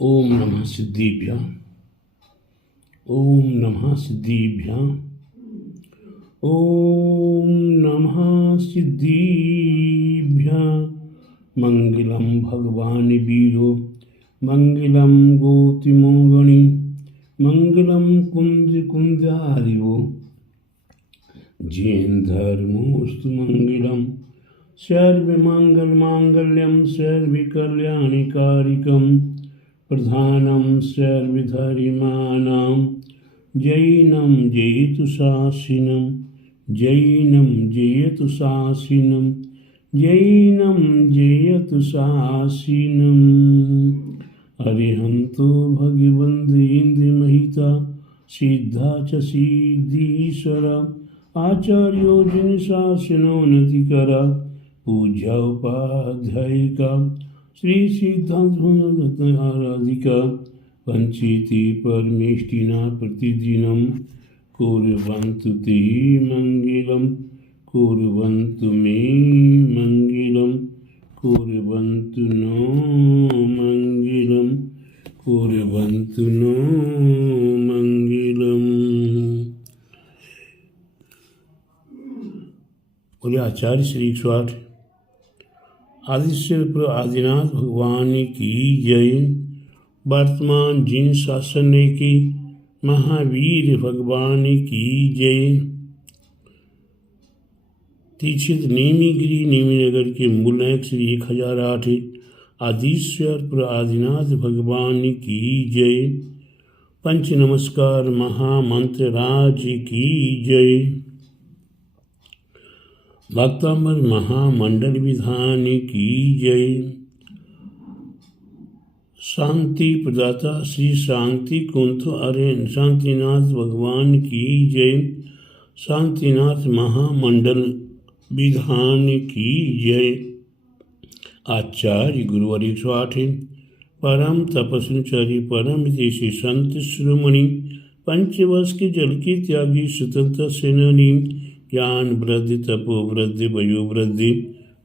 ओम नमः सिद्धिभ्यां। ओम नमः सिद्धिभ्यां। ओम नमः सिद्धिभ्यां। मंगलम भगवान वीरो मंगलम गोतिमोगणि मंगलम कुंज कुंजारिवो जैन धर्मोस्तु मंगलम सर्वमंगल मांगल्यम सर्वकल्याणकारिकम प्रधानम सर्वधर्माणां जैनं जयतु शासिनं जैनं जयतु शासिनं जैनं जयतु शासिनम्। अरिहंतो भगवन्तेन्द्रमहिता सिद्धा च सिद्धीश्वरा आचार्यो जनशासनोन्नतिकरा पूज्या उपाध्यायिका श्री सिद्धांत आराधिका पंचीति परमेष्टिना प्रतिदिनं कुर्वन्तु ते मंगलम कुर्वन्तु मे मंगलम कुर्वन्तु नो मंगलम कुर्वन्तु नो मंगलम। बोले आचार्य श्री 108 आदिश्वर आदिनाथ भगवान की जय। वर्तमान जिन शासन की महावीर भगवान की जय। तीक्षित नेमीगिरी नेमीनगर के मूल नायक श्री 1008 आदिश्वर आदिनाथ भगवान की जय। पंच नमस्कार महामंत्र राज की जय। भक्तामर महामंडल विधान की जय। शांति प्रदाता श्री शांति कुंथ अरे शांतिनाथ भगवान की जय। शांतिनाथ महामंडल विधान की जय। आचार्य गुरुवर 108 परम तपस्विचारी परम देशी संत शिरोमणि पंचवर्ष के जल के त्यागी स्वतंत्र सेनानी ज्ञान वृद्धि तपो वृद्धि वयो वृद्धि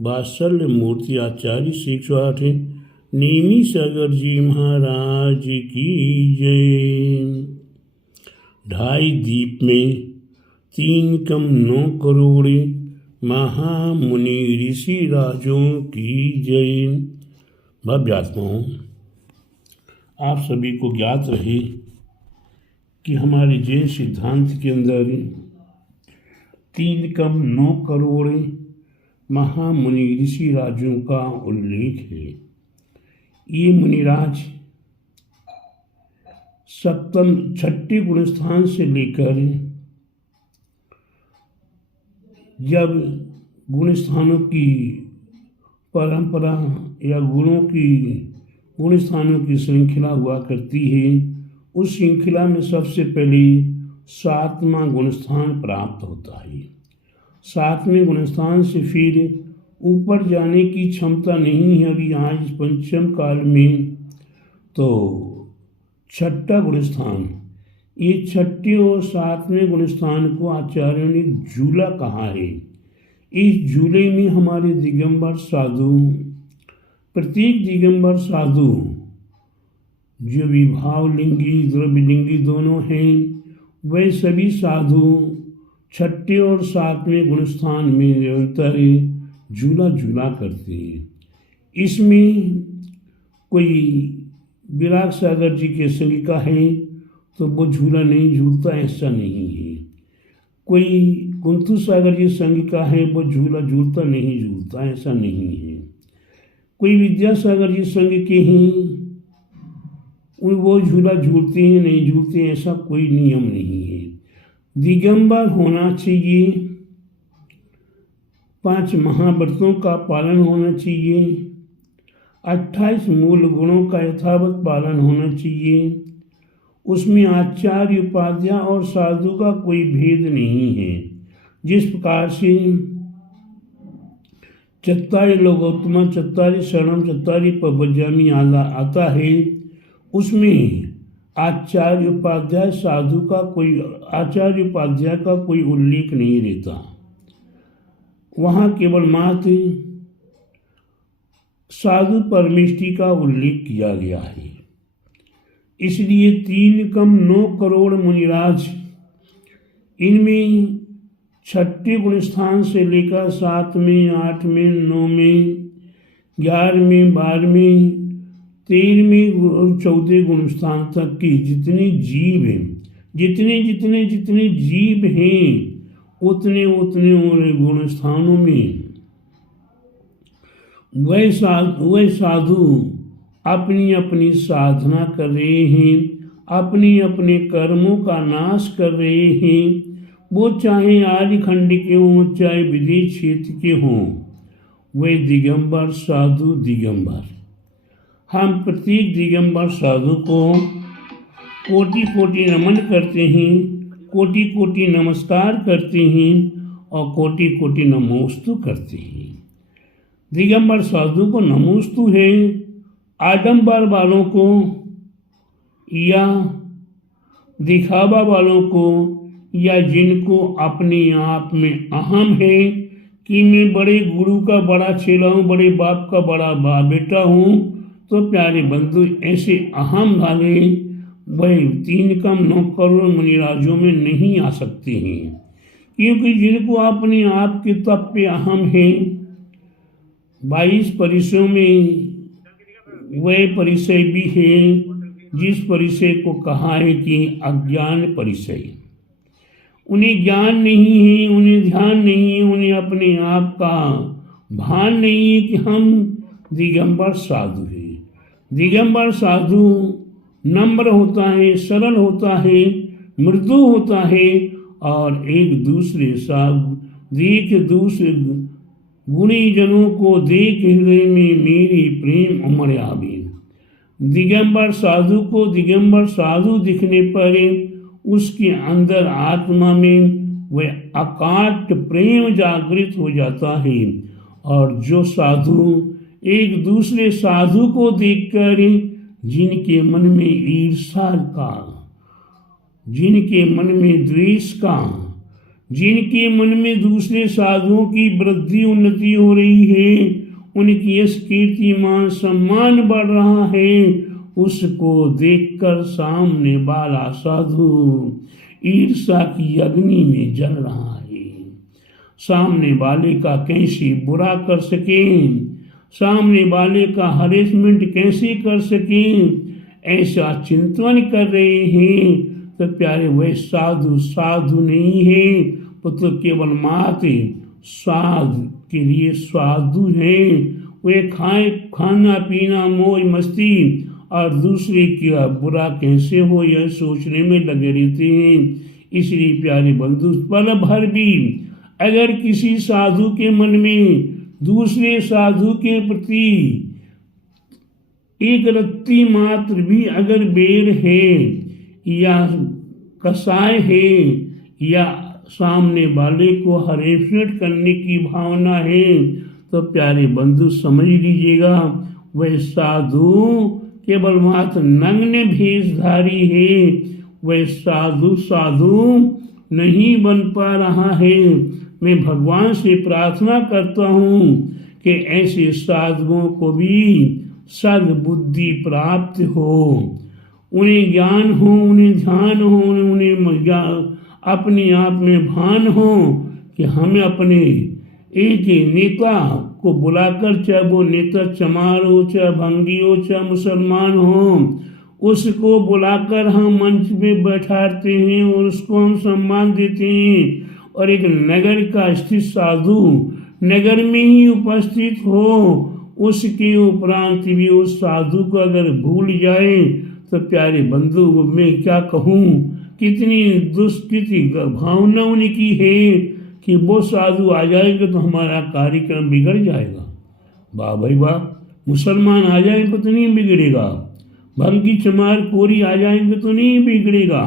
वात्सल्य मूर्ति आचार्य श्री 108 नेमी सागर जी महाराज की जय। 2.5 दीप में 3 कम 9 करोड़ महामुनि ऋषि राजों की जय। भव्यात्माओं, आप सभी को ज्ञात रहे कि हमारे जैन सिद्धांत के अंदर 3 कम 9 करोड़ महामुनि ऋषि राजों का उल्लेख है। ये मुनिराज सप्तम 6ठे गुण स्थान से लेकर जब गुण स्थानों की परंपरा या गुण स्थानों की श्रृंखला हुआ करती है, उस श्रृंखला में सबसे पहले 7वां गुण स्थान प्राप्त होता है। 7वें गुण स्थान से फिर ऊपर जाने की क्षमता नहीं है अभी आज पंचम काल में, तो 6ठा गुण स्थान, ये 6ठे और 7वें गुण स्थान को आचार्यों ने झूला कहा है। इस झूले में हमारे दिगंबर साधु, प्रत्येक दिगंबर साधु जो विभावलिंगी द्रव्यलिंगी दोनों हैं, वे सभी साधु 6ठे और 7वें गुण स्थान में निरंतर झूला झूला करते हैं। इसमें कोई विराग सागर जी के संग का है तो वो झूला नहीं झूलता, ऐसा नहीं है। कोई कुंतु सागर जी संग का है वो झूला झूलता नहीं झूलता, ऐसा नहीं है। कोई विद्यासागर जी संग के हैं वो झूला झूलते हैं नहीं झूलते, ऐसा कोई नियम नहीं है। दिगंबर होना चाहिए, 5 महाव्रतों का पालन होना चाहिए, 28 मूल गुणों का यथावत पालन होना चाहिए। उसमें आचार्य उपाध्याय और साधु का कोई भेद नहीं है। जिस प्रकार से चत्तारि लोकोत्तम चत्तारि शरणम चत्तारि पवज्जामि आता है, उसमें आचार्य उपाध्याय साधु का कोई आचार्य उपाध्याय का कोई उल्लेख नहीं रहता। वहाँ केवल मात्र साधु परमेष्टि का उल्लेख किया गया है। इसलिए 3 कम 9 करोड़ मुनिराज, इनमें 6ठे गुण स्थान से लेकर 7वें, 8वें, 9वें, 11वें, 12वें, 13वें और 14 गुण स्थान तक की जितने जीव हैं, जितने जीव हैं, उतने गुण स्थानों में वह साधु अपनी अपनी साधना कर रहे हैं, अपने कर्मों का नाश कर रहे हैं। वो चाहे आर्यखंड के हों, चाहे विदेश क्षेत्र के हों, वे दिगंबर साधु दिगंबर। हम प्रत्येक दिगंबर साधु को कोटि कोटि नमन करते हैं, कोटि कोटि नमस्कार करते हैं और कोटि कोटि नमोस्तु करते हैं। दिगंबर साधु को नमोस्तु है, आडंबर वालों को या दिखावा वालों को, या जिनको अपने आप में अहम है कि मैं बड़े गुरु का बड़ा चेला हूँ, बड़े बाप का बड़ा बेटा हूँ, तो प्यारे बंधु ऐसे अहम वाले वह 3 कम 9 करोड़ मुनिराजों में नहीं आ सकते हैं, क्योंकि जिनको अपने आप के तप पे अहम है। 22 परिसरों में वह परिचय भी है जिस परिचय को कहा है कि अज्ञान परिचय। उन्हें ज्ञान नहीं है, उन्हें ध्यान नहीं है, उन्हें अपने आप का भान नहीं है कि हम दिगंबर साधु हैं। दिगंबर साधु नम्र होता है, सरल होता है, मृदु होता है और एक दूसरे गुणी जनों को देख हृदय में मेरी प्रेम उमड़ आवे। दिगंबर साधु को दिगंबर साधु दिखने पर उसके अंदर आत्मा में वह अकाट प्रेम जागृत हो जाता है, और जो साधु एक दूसरे साधु को देखकर जिनके मन में ईर्ष्या का, जिनके मन में द्वेष का, जिनके मन में दूसरे साधुओं की वृद्धि उन्नति हो रही है, उनकी यश कीर्ति मान सम्मान बढ़ रहा है, उसको देखकर सामने वाला साधु ईर्ष्या की अग्नि में जल रहा है। सामने वाले का कैसे बुरा कर सके, सामने वाले का हरेसमेंट कैसे कर सके, ऐसा चिंतन कर रहे हैं। तो प्यारे वह साधु नहीं है, तो केवल मात्र स्वाद के लिए साधु है। वे खाना पीना मौज मस्ती और दूसरे का बुरा कैसे हो यह सोचने में लगे रहते हैं। इसलिए प्यारे बंधु, पल भर भी अगर किसी साधु के मन में दूसरे साधु के प्रति एक रत्ती मात्र भी अगर बैर है या कसाय है या सामने वाले को हरेसमेंट करने की भावना है, तो प्यारे बंधु समझ लीजिएगा वह साधु केवल मात्र नग्न भेषधारी है। वह साधु नहीं बन पा रहा है। मैं भगवान से प्रार्थना करता हूँ कि ऐसे साधुओं को भी सद्बुद्धि प्राप्त हो, उन्हें ज्ञान हो, उन्हें ध्यान हो, उन्हें अपने आप में भान हो कि हमें अपने एक नेता को बुलाकर, चाहे वो नेता चमार हो, चाहे भंगी हो, चाहे मुसलमान हो, उसको बुलाकर हम मंच पे बैठाते हैं और उसको हम सम्मान देते हैं। और एक नगर का स्थित साधु नगर में ही उपस्थित हो, उसके उपरांत भी उस साधु को अगर भूल जाए तो प्यारे बंधु मैं क्या कहूँ, कितनी दुष्कृति भावना उनकी है कि वो साधु आ जाएगा तो हमारा कार्यक्रम बिगड़ जाएगा। वाह भाई वाह, मुसलमान आ जाएंगे तो नहीं बिगड़ेगा, भंगी चमार कोरी आ जाएंगे तो नहीं बिगड़ेगा,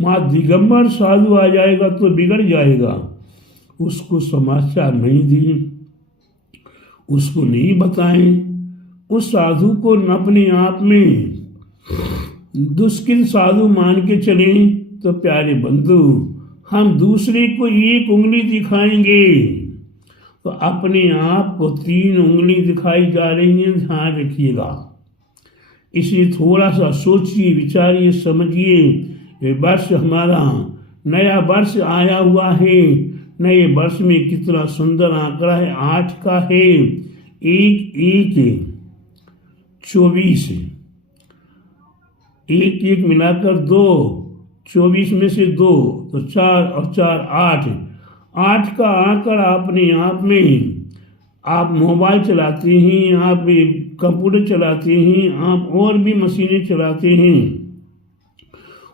माँ दिगंबर साधु आ जाएगा तो बिगड़ जाएगा। उसको समाचार नहीं दिए, उसको नहीं बताएं, उस साधु को अपने आप में दुष्कृत साधु मान के चलें, तो प्यारे बंधु हम दूसरे को एक उंगली दिखाएंगे तो अपने आप को 3 उंगली दिखाई जा रही है। ध्यान रखिएगा, इसलिए थोड़ा सा सोचिए, विचारिए, समझिए। ये वर्ष हमारा नया वर्ष आया हुआ है। नए वर्ष में कितना सुंदर आंकड़ा है, 8 का है। 1 1 24, 1 1 मिलाकर 2, 24 में से 2 तो 4 और 4 8। 8 का आंकड़ा अपने आप में, आप मोबाइल चलाते हैं, आप कंप्यूटर चलाते हैं, आप और भी मशीनें चलाते हैं,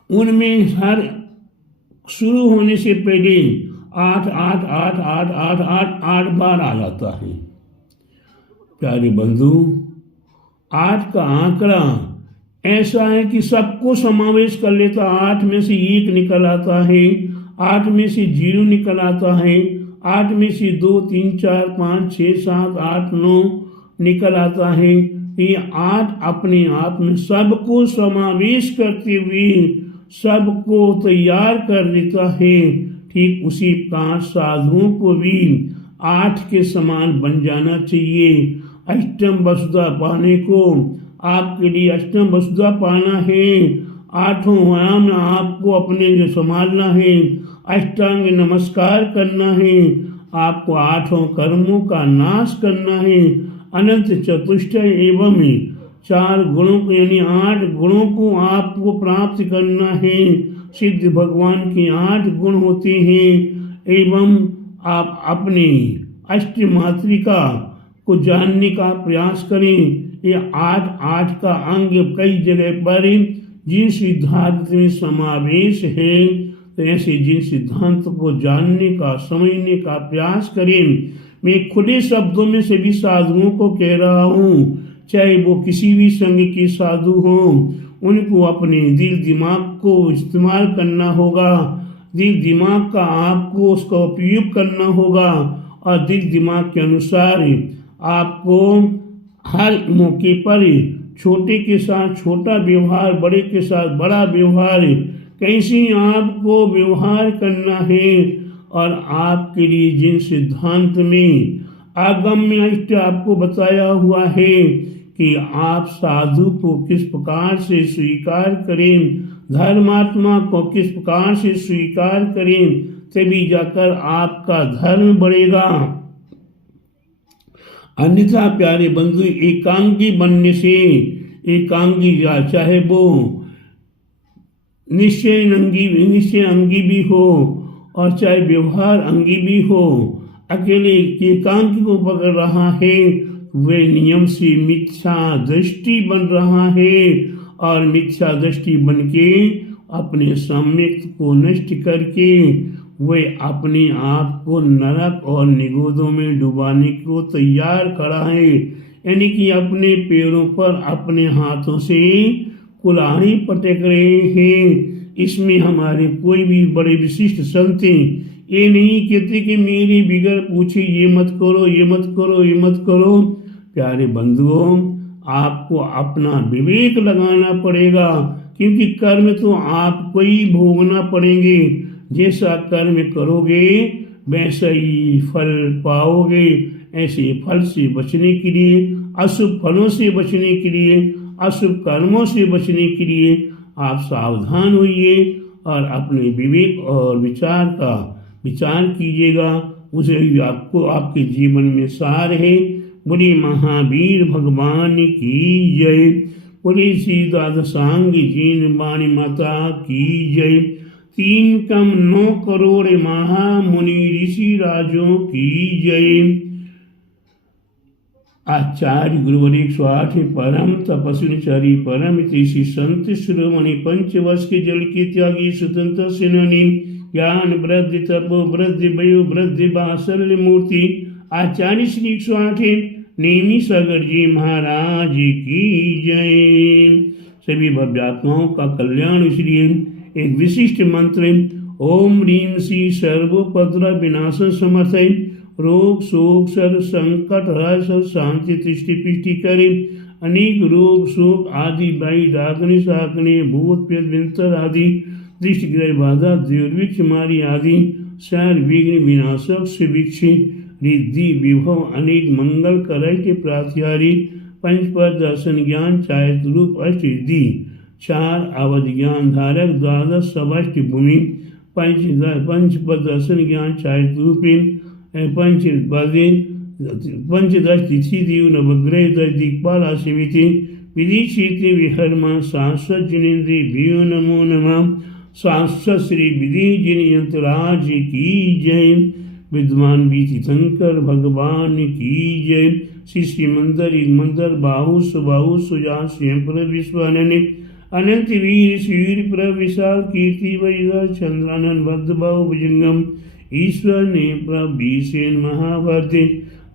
उनमें हर शुरू होने से पहले 8 8 8 8 8 8 8 बार आ जाता है। प्यारे बंधु, 8 का आंकड़ा ऐसा है कि सबको समावेश कर लेता। 8 में से 1 निकल आता है, 8 में से 0 निकल आता है, 8 में से 2 3 4 5 6 7 8 9 निकल आता है। ये 8 अपने आप में सबको समावेश करते हुए सबको तैयार कर देता है। ठीक उसी प्रकार साधुओं को भी 8 के समान बन जाना चाहिए। अष्टम वसुधा पाने को, आपके लिए अष्टम वसुधा पाना है। 8वां व्यायाम आपको अपने जो संभालना है, अष्टांग नमस्कार करना है, आपको 8 कर्मों का नाश करना है, अनंत चतुष्टय एवं 4 गुणों को यानी 8 गुणों को आपको प्राप्त करना है। सिद्ध भगवान के 8 गुण होते हैं। एवं आप अपने अष्ट मातृका को जानने का प्रयास करें। ये 8 का अंग कई जगह पर जिन सिद्धांत में समावेश है, तो ऐसे जिन सिद्धांत को जानने का, समझने का प्रयास करें। मैं खुले शब्दों में सभी साधुओं को कह रहा हूँ, चाहे वो किसी भी संघ के साधु हों, उनको अपने दिल दिमाग को इस्तेमाल करना होगा। दिल दिमाग का आपको उसका उपयोग करना होगा और दिल दिमाग के अनुसार आपको हर मौके पर छोटे के साथ छोटा व्यवहार, बड़े के साथ बड़ा व्यवहार, कैसे आपको व्यवहार करना है। और आपके लिए जिन सिद्धांत में आगम्य इष्ट आपको बताया हुआ है कि आप साधु को किस प्रकार से स्वीकार करें, धर्मात्मा को किस प्रकार से स्वीकार करें, तभी जाकर आपका धर्म बढ़ेगा। अन्यथा प्यारे बंधु, एकांगी बनने से, एकांगी चाहे वो निश्चय अंगी भी हो और चाहे व्यवहार अंगी भी हो, अकेले एकांगी को पकड़ रहा है, वे नियम से मिथ्या दृष्टि बन रहा है और मिथ्या दृष्टि बन के अपने सम्यक को नष्ट करके वे अपने आप को नरक और निगोदों में डुबाने को तैयार खड़ा है। यानी कि अपने पैरों पर अपने हाथों से कुल्हाड़ी पटक रहे हैं। इसमें हमारे कोई भी बड़े विशिष्ट संत ये नहीं कहते कि मेरे बिगड़ पूछे ये मत करो, ये मत करो, ये मत करो। प्यारे बंधुओं, आपको अपना विवेक लगाना पड़ेगा, क्योंकि कर्म तो आपको ही भोगना पड़ेंगे। जैसा कर्म करोगे वैसा ही फल पाओगे। ऐसे फल से बचने के लिए, अशुभ फलों से बचने के लिए, अशुभ कर्मों से बचने के लिए आप सावधान होइए और अपने विवेक और विचार का विचार कीजिएगा। उसे आपको आपके जीवन में सार है। बोले महावीर भगवान की जय। बोले श्री द्वादशांग जीन वाणी माता की जय। 3 कम 9 करोड़ महामुनि ऋषि राजों की जय। आचार्य गुरुवर 108 परम तपस्विनी परम ऋषि संत शिरोमणि 5 वर्ष के जल के त्यागी स्वतंत्र सेनानी ज्ञान वृद्धि तप वृद्धि वयो वृद्धि बासल्य मूर्ति आचार्य श्री 108 नेमी सागर जी महाराज की जय। सभी भव्यात्माओं का कल्याण। इसलिए एक विशिष्ट मंत्र ओम ह्रीं श्री सर्वोपद्रव विनाशन समर्थय रोग शोक सर्व संकट हर सब शांति दृष्टि पुष्टि करे। अनेक रोग शोक आदि बाई डाकने साकने भूत प्रेत विंतर आदि दृष्टि ग्रह बाधा दुर्भिक्ष मारी आदि सर विघ्न विनाशक सुभिक्ष रिद्धि विभव अनेक मंगल करय के प्रात्यारी पंचपद दर्शन ज्ञान चारित्र रूप अष्टसिद्धि 4 अवध ज्ञान धारक 12 समष्टि भूमि पंचपद दर्शन ज्ञान चारित्र रूपिन पंचपदे पंचदश तिथि दिव नवग्रह दश दिक्पाल आशिमिति विधि विहर्मा शाश्वत जिनेन्द्रिय भीयो नमो नमः। शाश्वत श्री विधि जिन यंत्रराज की जय। विद्वान बीति शंकर भगवान की जय। श्री मंदर बाहु सुजा स्वयं पर विश्वानने अनंत वीर शीर पर विशाल कीर्ति वैदर चंद्रानन भद्र बाहु भुजंगम ईश्वर ने प्रभीषेण महाभारते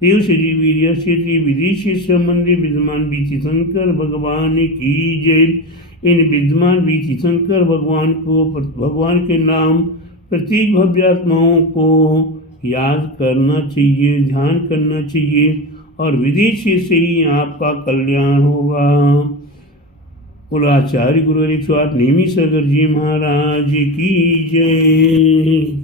देव श्री वीर श्री विधि संबंधी विद्वान बीति शंकर भगवान की जय। इन विद्वान बीति शंकर भगवान के नाम प्रतीक भव्यात्माओं को याद करना चाहिए, ध्यान करना चाहिए और विधि से ही आपका कल्याण होगा। बोलो आचार्य गुरु 108 नेमी सागर जी महाराज की जय।